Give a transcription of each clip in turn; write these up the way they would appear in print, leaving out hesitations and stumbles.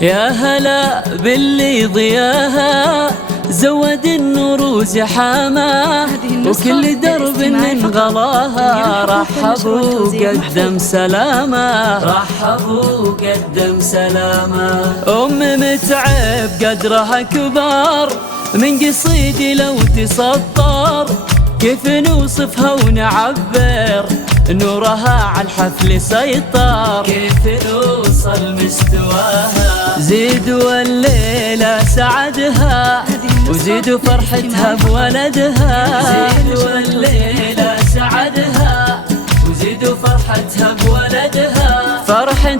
يا هلا باللي ضياها زود النور زحامه، وكل درب من غلاها رحبوا قدم سلامه، رحبوا قدم سلامه. متعب قدرها كبار من قصيدي لو تسطر، كيف نوصفها ونعبر نورها على الحفل سيطر، كيف نوصل مستواها. زيدوا الليلة سعدها وزيدوا فرحتها بولدها، زيدوا الليلة سعدها وزيدوا فرحتها بولدها. فرحة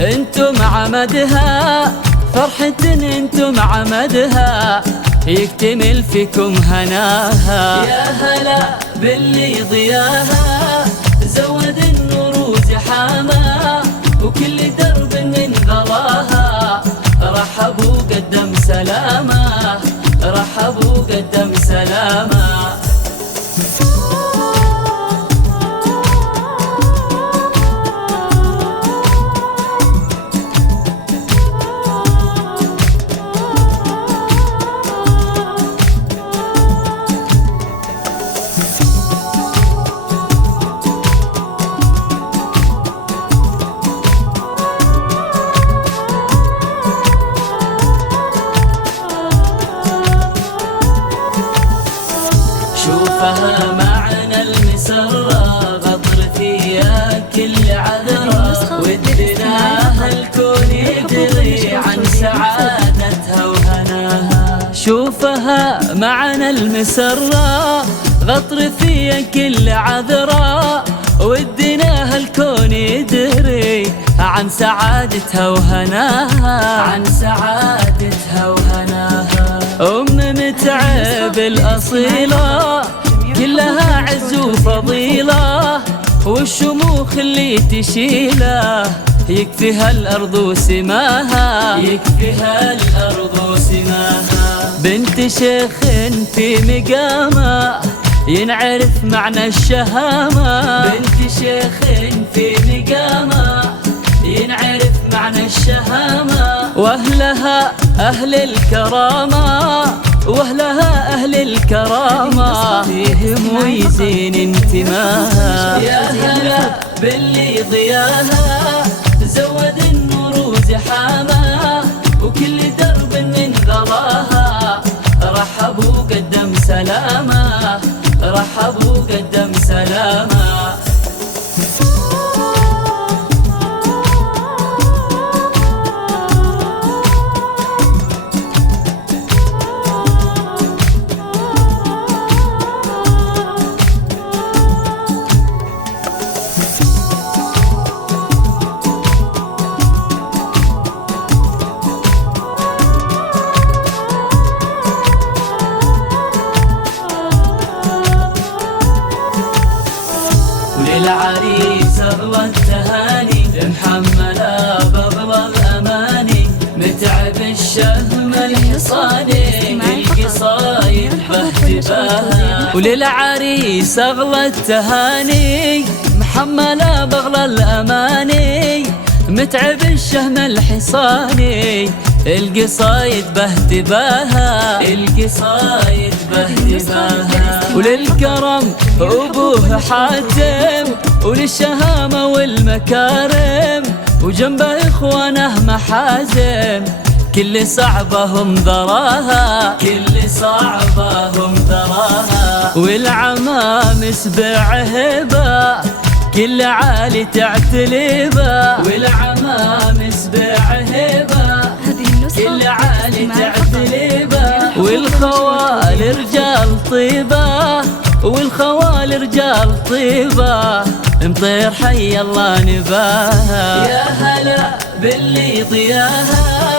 انتم عمدها، فرحة انتم عمدها، يكتمل فيكم هناها. يا هلا باللي ضياها زود النور زحامه، وكل درب من غلاها رحبوا قدم سلامه، رحبوا قدم سلامه. شوفها معنا المسرة غطر فيها كل عذرة، ودناها الكون يدري عن سعادتها وهناها. شوفها معنا المسرة غطر فيها كل عذرة، ودناها الكون يدري عن سعادتها وهناها، عن سعادتها وهناها. متعب الأصيلة كلها عز وفضيلة، والشموخ اللي تشيله يكفيها الأرض وسماها، يكفيها الأرض وسماها. بنت شيخ في مقامه ينعرف معنى الشهامة، بنت شيخ في مقامه ينعرف معنى الشهامة. واهلها اهل الكرامة، واهلها اهل الكرامة، فيهم ويزين انتماها. يا هلا باللي ضياها زود النور زحامه، وكل درب من غلاها رحبوا قدم سلامه، رحبوا قدم سلامه. وللعريس أغلى التهاني محملة بغلى الأماني، متعب الشهم الحصاني القصايد باهتباها. وللعريس أغلى التهاني محملة بغلى الأماني، متعب الشهم الحصاني القصايد باهتباها، القصايد باهتباها. وللكرم أبوه حاتم، وللشهامة والمكارم، وجنبه إخوانه محازم، كل صعبهم ذراها، كل صعبهم ذراها. والعمام سبع هبة كل عالي تعتلبه، والعمام سبع هبة كل عالي تعتلبه. والخوال رجال طيبة، والخوال رجال طيبة، مطير حي الله نباها. يا هلا باللي ضياها